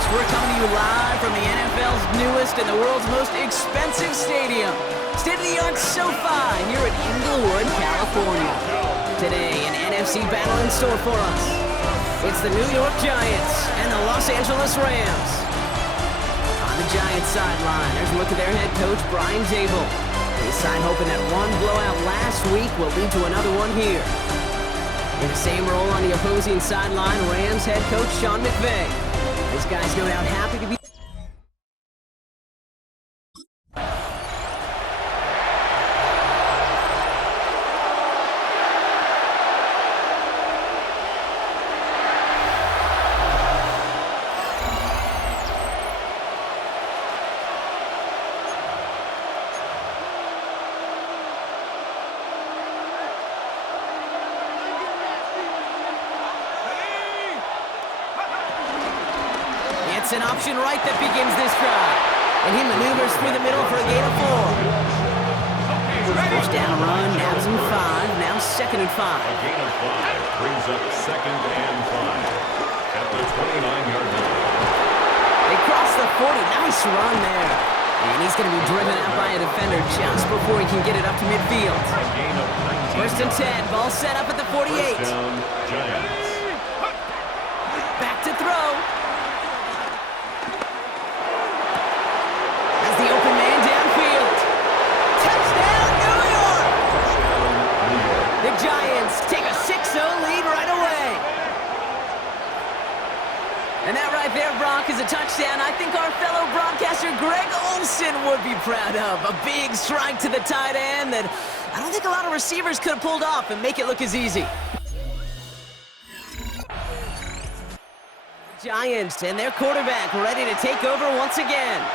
Coast. We're coming to you live from the NFL's newest and the world's most expensive stadium, state-of-the-art SoFi here in Inglewood, California. Today, an NFC battle in store for us. It's the New York Giants and the Los Angeles Rams. On the Giants sideline, there's a look at their head coach, Brian Dable. They signed hoping that one blowout last week will lead to another one here. In the same role on the opposing sideline, Rams head coach Sean McVay. This guy's no doubt happy to be... It's an option right that begins this drive. And he maneuvers through the middle for a gain of 4. First down run, now it's in 5. Now 2nd and 5. A gain of 5 brings up 2nd and 5 at the 29-yard line. They cross the 40. Nice run there. And he's going to be driven out by a defender just before he can get it up to midfield. A gain of 19. First and 10. Ball set up at the 48. First down, Giants. Back to throw. As the open man downfield. Touchdown, New York! Touchdown, New York. The Giants take a 6-0 lead right away. And that right there, Brock, is a touchdown I think our fellow broadcaster Greg Olsen would be proud of. A big strike to the tight end that I don't think a lot of receivers could have pulled off and make it look as easy. Giants and their quarterback ready to take over once again.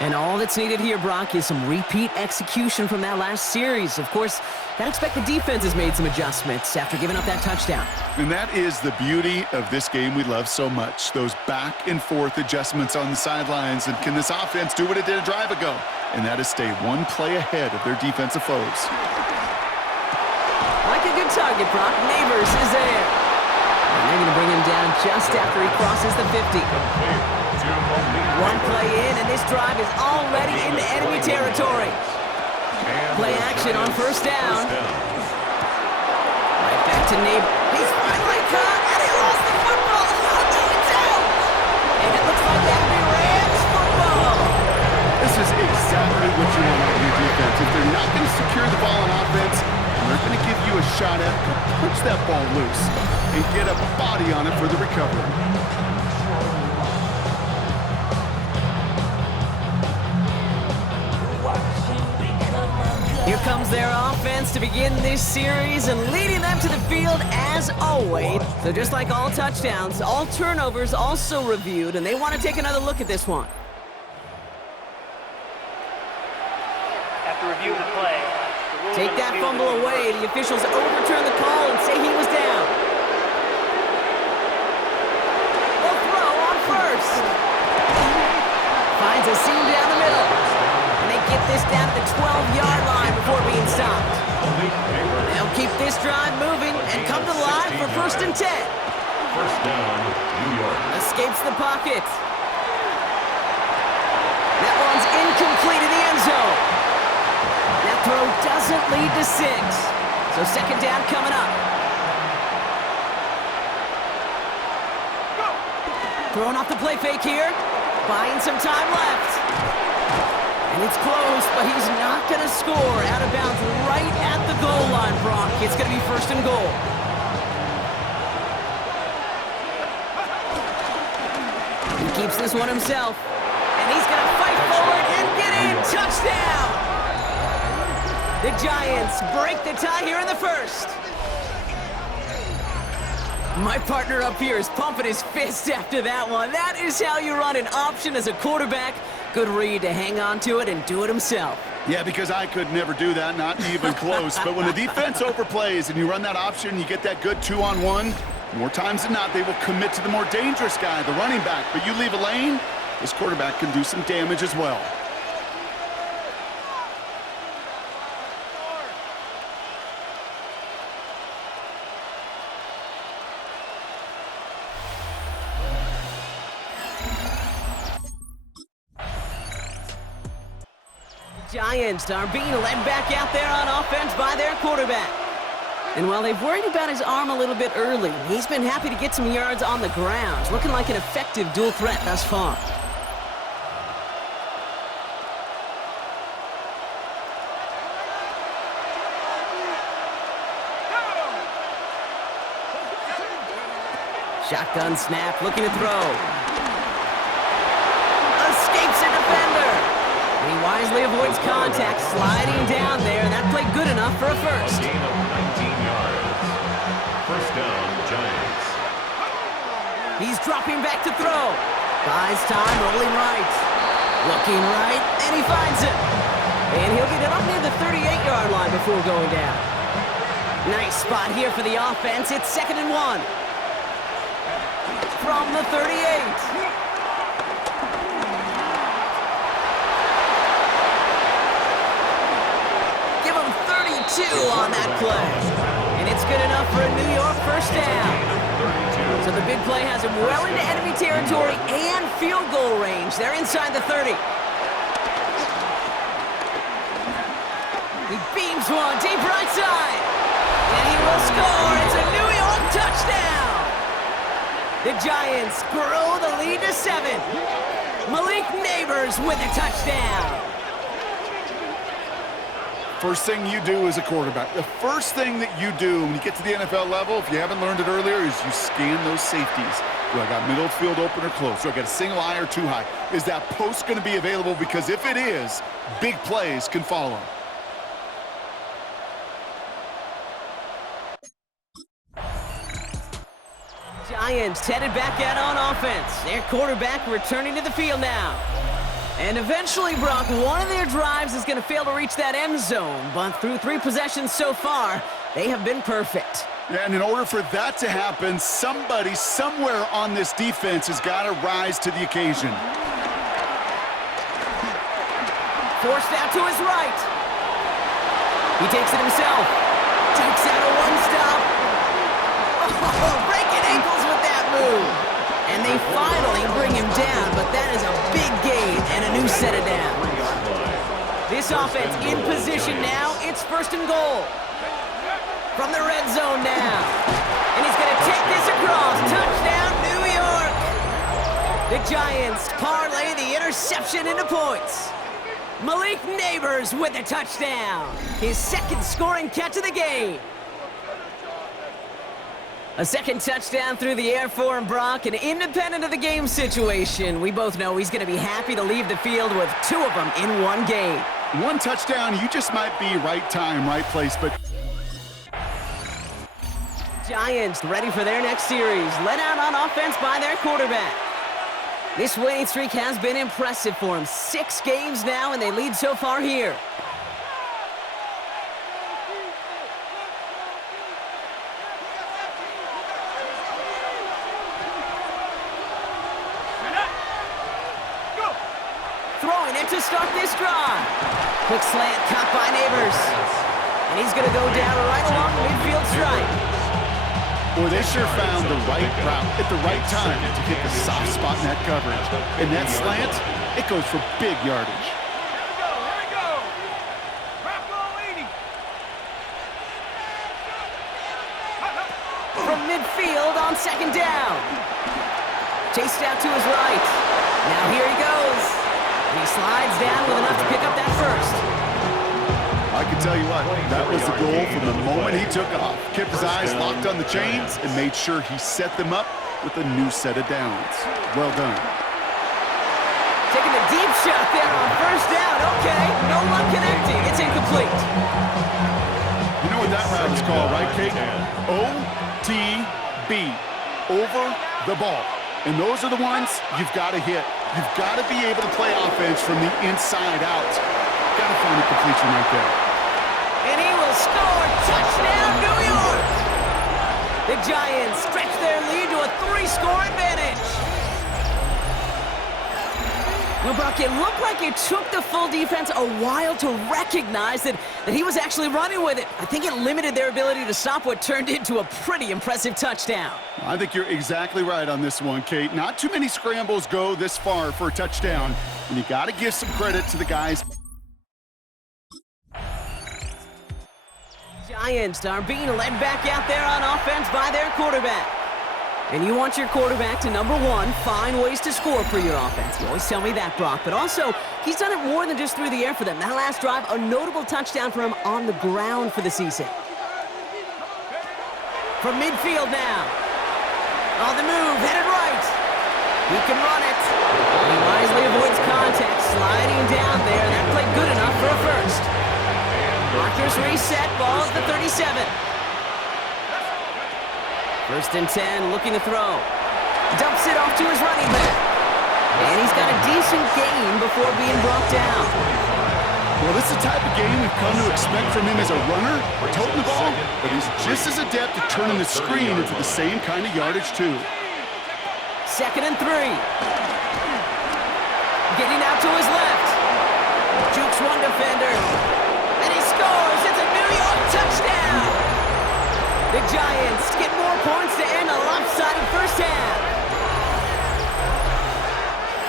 And all that's needed here, Brock, is some repeat execution from that last series. Of course, I expect the defense has made some adjustments after giving up that touchdown. And that is the beauty of this game we love so much. Those back and forth adjustments on the sidelines. And can this offense do what it did a drive ago? And that is stay one play ahead of their defensive foes. Like a good target, Brock. Neighbors is there. And they're going to bring him down just after he crosses the 50. One play in, and this drive is already into enemy territory. Play action on first down. Right back to Neighbor. He's finally caught, and he lost the football. Oh, it's out. And it looks like that'll be Rams football. This is exactly what you want out of your defense. If they're not going to secure the ball on offense, they're going to give you a shot at to punch that ball loose and get a body on it for the recovery. Here comes their offense to begin this series and leading them to the field as always. So just like all touchdowns, all turnovers also reviewed, and they want to take another look at this one. After reviewing the play, Take that fumble away. The officials overturn the call and say he was down. They'll throw on first. Finds a seam down the middle. And they get this down to the 12-yard line before being stopped. They'll keep this drive moving and come to line for first and 10. First down, New York. Escapes the pocket. That one's incomplete in the end zone. That throw doesn't lead to 6. So second down coming up. Throwing off the play fake here. Buying some time left. And it's close, but he's not going to score. Out of bounds right at the goal line, Brock. It's going to be first and goal. He keeps this one himself. And he's going to fight forward and get in. Touchdown! The Giants break the tie here in the first. My partner up here is pumping his fist after that one. That is how you run an option as a quarterback. Good read to hang on to it and do it himself. Yeah, because I could never do that, not even close. But when the defense overplays and you run that option, you get that good 2-on-1, more times than not, they will commit to the more dangerous guy, the running back. But you leave a lane, this quarterback can do some damage as well. Giants are being led back out there on offense by their quarterback. And while they've worried about his arm a little bit early, he's been happy to get some yards on the ground, looking like an effective dual threat thus far. Shotgun snap, looking to throw. Escapes a defender. And he wisely avoids contact, sliding down there. That played good enough for a first. A gain of 19 yards. First down, Giants. He's dropping back to throw. Buys time, rolling right. Looking right, and he finds it. And he'll get it up near the 38-yard line before going down. Nice spot here for the offense. It's 2nd and 1. From the 38. Give him 32 on that play. And it's good enough for a New York first down. So the big play has him well into enemy territory and field goal range. They're inside the 30. He beams one deep right side. And he will score. It's a New York touchdown. The Giants grow the lead to 7. Malik Neighbors with a touchdown. First thing you do as a quarterback, the first thing that you do when you get to the NFL level, if you haven't learned it earlier, is you scan those safeties. Do I got middle field open or close? Do I got a single high or two high? Is that post going to be available? Because if it is, big plays can follow. Giants headed back out on offense. Their quarterback returning to the field now. And eventually, Brock, one of their drives is going to fail to reach that end zone. But through 3 possessions so far, they have been perfect. Yeah, and in order for that to happen, somebody somewhere on this defense has got to rise to the occasion. Forced out to his right. He takes it himself. Takes out a one-stop. Oh, breaking ankles with that move. And they finally bring him down, but that is a big gain and a new set of downs. This offense in position now. It's 1st and goal. From the red zone now. And he's going to take this across. Touchdown, New York. The Giants parlay the interception into points. Malik Neighbors with a touchdown. His 2nd scoring catch of the game. A 2nd touchdown through the air for him, Brock, and independent of the game situation, we both know he's going to be happy to leave the field with 2 of them in one game. 1 touchdown, you just might be right time, right place, but... Giants ready for their next series, led out on offense by their quarterback. This winning streak has been impressive for him. 6 games now, and they lead so far here. Throwing it to start this drive. Quick slant caught by Neighbors. And he's going to go down right along the midfield stripe. Boy, they sure found the right route at the right time to hit the soft spot in that coverage. And that slant, it goes for big yardage. Here we go. Wrap all 80. From midfield on 2nd down. Chased out to his right. Now here he goes. And he slides down with enough to pick up that first. I can tell you what, that was the goal from the moment he took off. Kept his eyes locked on the chains and made sure he set them up with a new set of downs. Well done. Taking a deep shot there on 1st down. Okay, no luck connecting. It's incomplete. You know what that route is called, right, Kate? OTB, over the ball. And those are the ones you've got to hit. You've got to be able to play offense from the inside out. Got to find a completion right there. And he will score. Touchdown, New York. The Giants stretch their lead to a 3-score advantage. Well, Brock, it looked like it took the full defense a while to recognize that he was actually running with it. I think it limited their ability to stop what turned into a pretty impressive touchdown. I think you're exactly right on this one, Kate. Not too many scrambles go this far for a touchdown, and you got to give some credit to the guys Giants are being led back out there on offense by their quarterback. And you want your quarterback to, number one, find ways to score for your offense. You always tell me that, Brock. But also, he's done it more than just through the air for them. That last drive, a notable touchdown for him on the ground for the season. From midfield now. On the move, headed right. He can run it. He wisely avoids contact, sliding down there. That played good enough for a first. Markers reset, ball at the 37. First and 10, looking to throw. Dumps it off to his running back. And he's got a decent gain before being brought down. Well, this is the type of game we've come to expect from him as a runner, toting the ball, but he's just as adept at turning the screen into the same kind of yardage, too. Second and 3. Getting out to his left. Jukes one defender. And he scores. It's a New York touchdown. The Giants get more points to end a lopsided first half.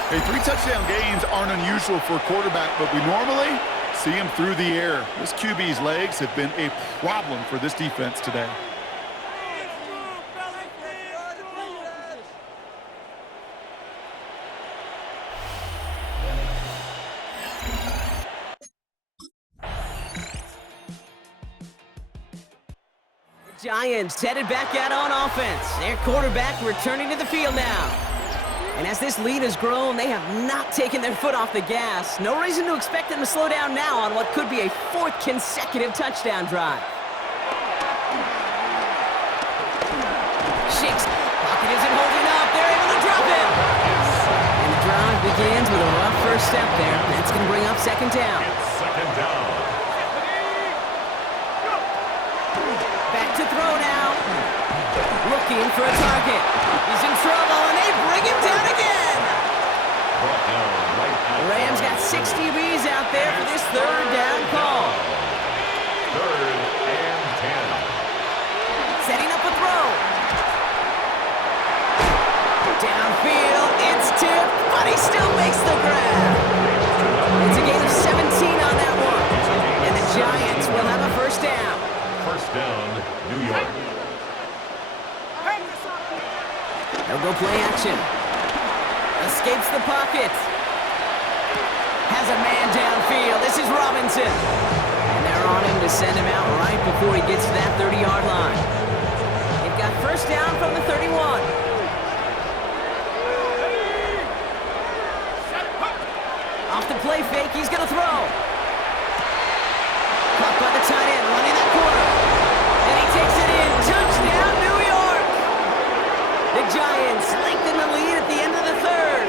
Hey, 3 touchdown gains aren't unusual for a quarterback, but we normally see him through the air. This QB's legs have been a problem for this defense today. Giants headed back out on offense. Their quarterback returning to the field now. And as this lead has grown, they have not taken their foot off the gas. No reason to expect them to slow down now on what could be a 4th consecutive touchdown drive. Shakes. Pocket isn't holding up. They're able to drop him. And the drive begins with a rough first step there. That's going to bring up second down. It's second down. Back to throw now. Looking for a target. He's in trouble, and they bring him down again. Brought down right at The Rams got 6 DBs out there for this third down call. third and 10. Setting up a throw. Downfield, it's tipped, but he still makes the grab. It's a gain of 17 on that one. And the Giants will have a first down. First down, New York. They'll go play action. Escapes the pocket. Has a man downfield. This is Robinson. And they're on him to send him out right before he gets to that 30-yard line. They've got first down from the 31. Off the play fake, he's going to throw. Caught by the tight end, running that corner. And he takes it in. Touchdown, New York! The Giants lengthen the lead at the end of the third.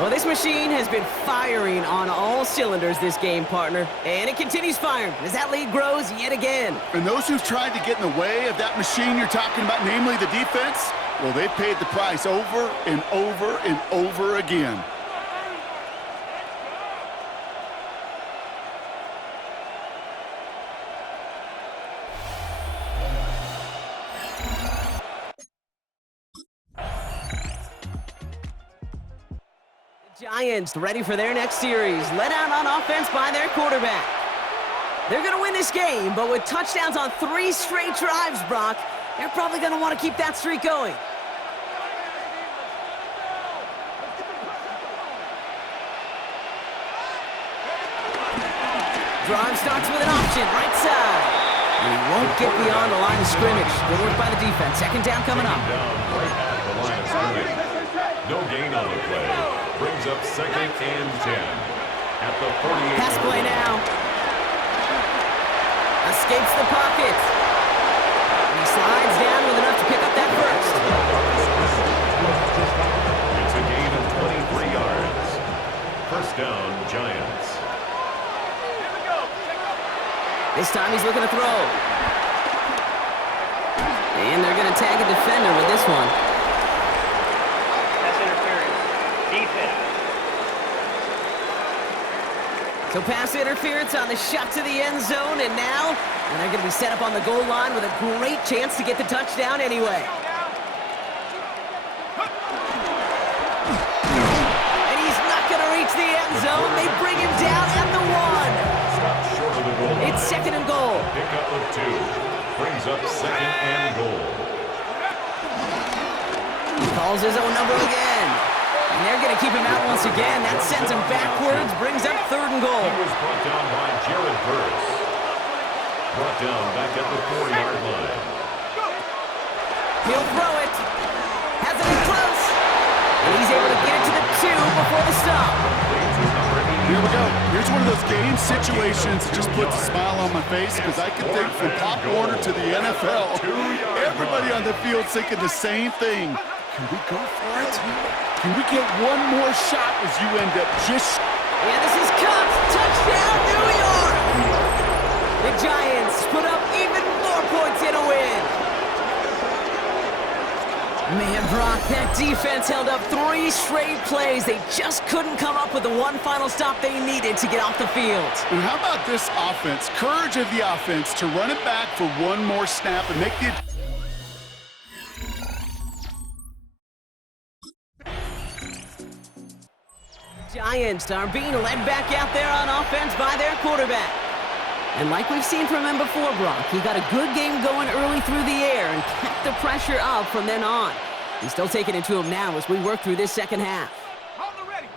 Well, this machine has been firing on all cylinders this game, partner. And it continues firing as that lead grows yet again. And those who've tried to get in the way of that machine you're talking about, namely the defense, well, they've paid the price over and over and over again. Giants ready for their next series. Let out on offense by their quarterback. They're going to win this game, but with touchdowns on 3 straight drives, Brock, they're probably going to want to keep that streak going. Drive starts with an option, right side. And he won't get beyond the line of scrimmage. Good work by the defense. Second down coming up. Down right at the line of scrimmage. No gain on the play. Brings up second and 10. At the 48. Pass play now. Escapes the pocket. And he slides down with enough to pick up that first. It's a gain of 23 yards. First down, Giants. This time he's looking to throw. And they're going to tag a defender with this one. That's interference. Defense. So pass interference on the shot to the end zone, and now they're going to be set up on the goal line with a great chance to get the touchdown anyway. And he's not going to reach the end zone. They bring him down at the 1. Stopped short of the goal line. It's second and goal. Pickup of 2. Brings up second and goal. He calls his own number again. And they're going to keep him out once again. That sends him backwards, brings up third and goal. He was brought down by Jared Burris. Brought down back at the 4-yard line. He'll throw it. Has it in close. And he's able to get it to the 2 before the stop. Here we go. Here's one of those game situations that just puts a smile on my face because I can think from Pop Warner to the NFL, everybody on the field thinking the same thing. Can we go for it? Can we get one more shot as you end up just... And this is Cubs. Touchdown, New York! The Giants put up even more points in a win. Man, Brock, that defense held up 3 straight plays. They just couldn't come up with the one final stop they needed to get off the field. And how about this offense? Courage of the offense to run it back for one more snap and make the... Giants are being led back out there on offense by their quarterback. And like we've seen from him before, Brock, he got a good game going early through the air and kept the pressure up from then on. He's still taking it to him now as we work through this second half. On the ready.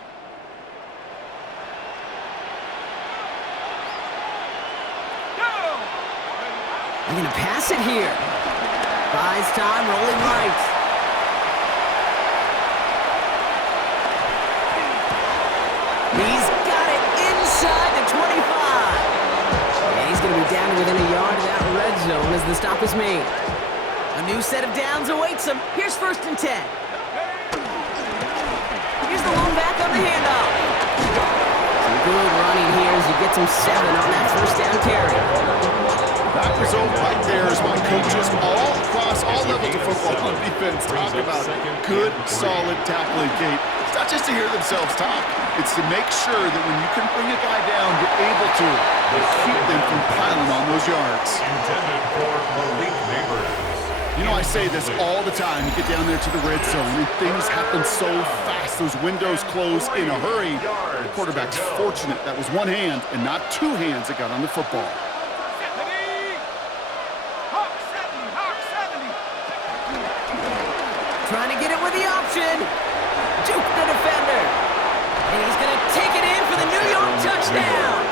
Go! They're going to pass it here. Buys time, rolling right. He's got it inside the 25. And he's going to be down within a yard of that red zone as the stop is made. A new set of downs awaits him. Here's 1st and 10. Here's the long back on the handoff. Some good running here as he gets him 7 on that 1st down carry. That result right there is why coaches all across all levels of football on defense talk about good, solid tackling, Kate. It's not just to hear themselves talk. It's to make sure that when you can bring a guy down, you're able to keep them from piling on those yards. Intended for Malik Neighbors. You know, I say this all the time. You get down there to the red zone, and things happen so fast. Those windows close in a hurry. The quarterback's fortunate that was one hand and not 2 hands that got on the football. 70! Hawk 70! Hawk 70! Trying to get it with the option. Juke the defender. And he's going to take it in for the New York touchdown.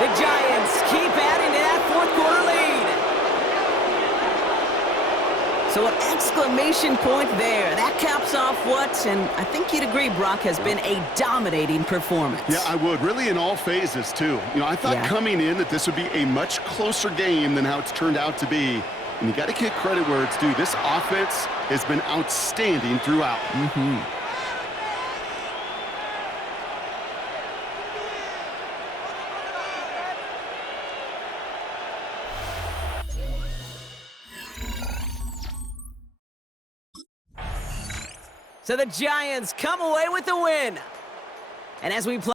The Giants keep adding to that 4th quarter lead. So an exclamation point there. That caps off what, and I think you'd agree, Brock, has been a dominating performance. Yeah, I would. Really in all phases, too. You know, I thought coming in that this would be a much closer game than how it's turned out to be. And you got to give credit where it's due. This offense has been outstanding throughout. So the Giants come away with the win. And as we play